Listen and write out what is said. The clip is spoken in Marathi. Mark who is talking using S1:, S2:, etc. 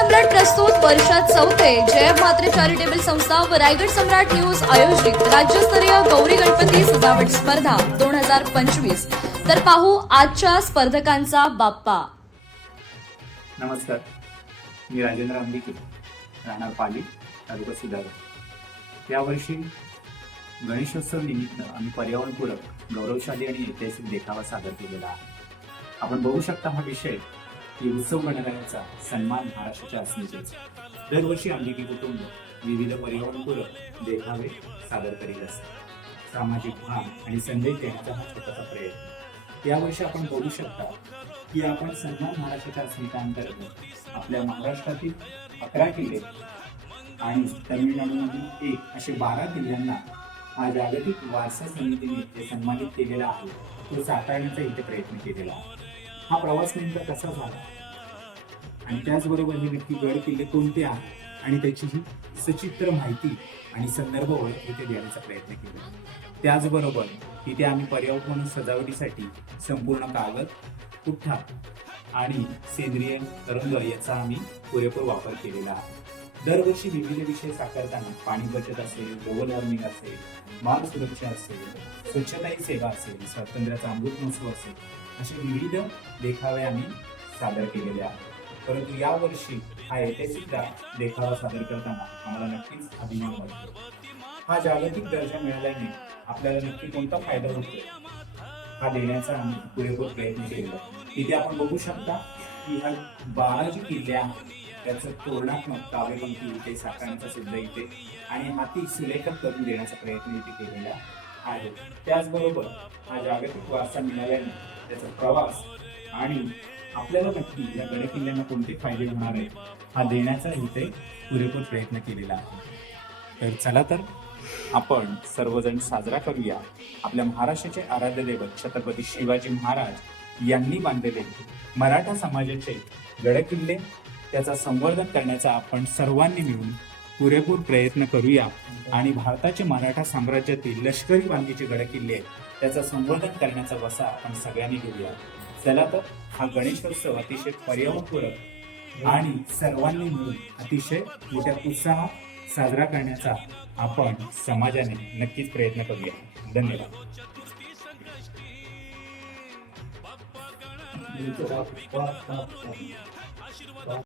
S1: सम्राट प्रस्तुत वर्षात चौथे जय मात्रे चॅरिटेबल संस्था व रायगड सम्राट न्यूज आयोजित राज्यस्तरीय गौरी गणपती सजावट स्पर्धा दोन हजार पंचवीस. तर पाहू आजच्या स्पर्धकांचा बाप्पा.
S2: नमस्कार. मी राजेंद्र अंबिके राहणार पाली तालुका सुधागड यावर्षी गणेशोत्सव निमित्त आम्ही पर्यावरणपूरक गौरवशाली आणि ऐतिहासिक देखावा सादर केलेला आहे. आपण बघू शकता हा विषय की उत्सव गणरायाचा सन्मान महाराष्ट्राच्या अस्मितेचा दरवर्षी अंबिके कुटुंब विविध पर्यावरणपूरक देखावे सादर करीत असते सामाजिक भान आणि संदेश देण्याचा हा छोटासा प्रयत्न. यावर्षी आपण बोलू शकता की आपण सन्मान महाराष्ट्राच्या अस्मितांतर्गत आपल्या महाराष्ट्रातील अकरा किल्ले आणि तमिळनाडूमधील एक असे बारा किल्ल्यांना हा जागतिक वारसा समितीने जे सन्मानित केलेला आहे तो साकारण्याचा इथे प्रयत्न केलेला आहे. हा प्रवास नेमका कसा झाला? आणि त्याचबरोबर हे नक्की गड किल्ले कोणते आहेत? आणि त्याची ही सचित्र माहिती आणि संदर्भ ओळख इथे देण्याचा प्रयत्न केला. त्याचबरोबर तिथे आम्ही पर्यावरण सजावटीसाठी संपूर्ण कागद पुठ्ठा आणि सेंद्रिय रंग याचा आम्ही पुरेपूर वापर केलेला आहे. दरवर्षी विविध विषय साकारताना पाणी बचत असेल ग्लोबल वॉर्मिंग असेल माल सुरक्षा असेल स्वच्छता ही सेवा असेल स्वातंत्र्याचा अमृत महोत्सव असेल असे विविध देखावे आम्ही सादर केलेले आहेत. परंतु यावर्षी हा ऐतिहासिकता देखावा सादर करताना आम्हाला नक्कीच अभिमान वाटतो. हा जागतिक दर्जा मिळाल्याने आपल्याला नक्की कोणता फायदा होतो हा देण्याचा आम्ही पुरेपूर प्रयत्न केला तिथे आपण बघू शकता की ह्या बारा जे किल्ले आहेत त्याचं तोरणात्मक काव्यपंक्ती इथे साकारण्याचा सुद्धा इथे. आणि हाती सुलेखन करून देण्याचा प्रयत्न इथे केलेला आहे. त्याचबरोबर हा जागतिक वारसा मिळाल्याने त्याचा प्रवास आणि आपल्याला नक्की या गडकिल्ल्यांना कोणते फायदे होणार आहेत हा देण्याचा इथे पुरेपूर प्रयत्न केलेला आहे. तर चला तर आपण सर्वजण साजरा करूया आपल्या महाराष्ट्राचे आराध्य दैवत छत्रपती शिवाजी महाराज यांनी बांधलेले मराठा समाजाचे गडकिल्ले त्याचा संवर्धन करण्याचा आपण सर्वांनी मिळून पुरेपूर प्रयत्न करूया. आणि भारताचे मराठा साम्राज्यातील लष्करी बांधीचे गडकिल्ले आहेत, त्याचा संवर्धन करण्याचा वसा आपण सगळ्यांनी घेऊया. चला तर हा गणेशोत्सव अतिशय पर्यावरणपूरक आणि सर्वांनी मिळून अतिशय मोठ्या उत्साहात साजरा करण्याचा आपण समाजाने नक्कीच प्रयत्न करूया. धन्यवाद.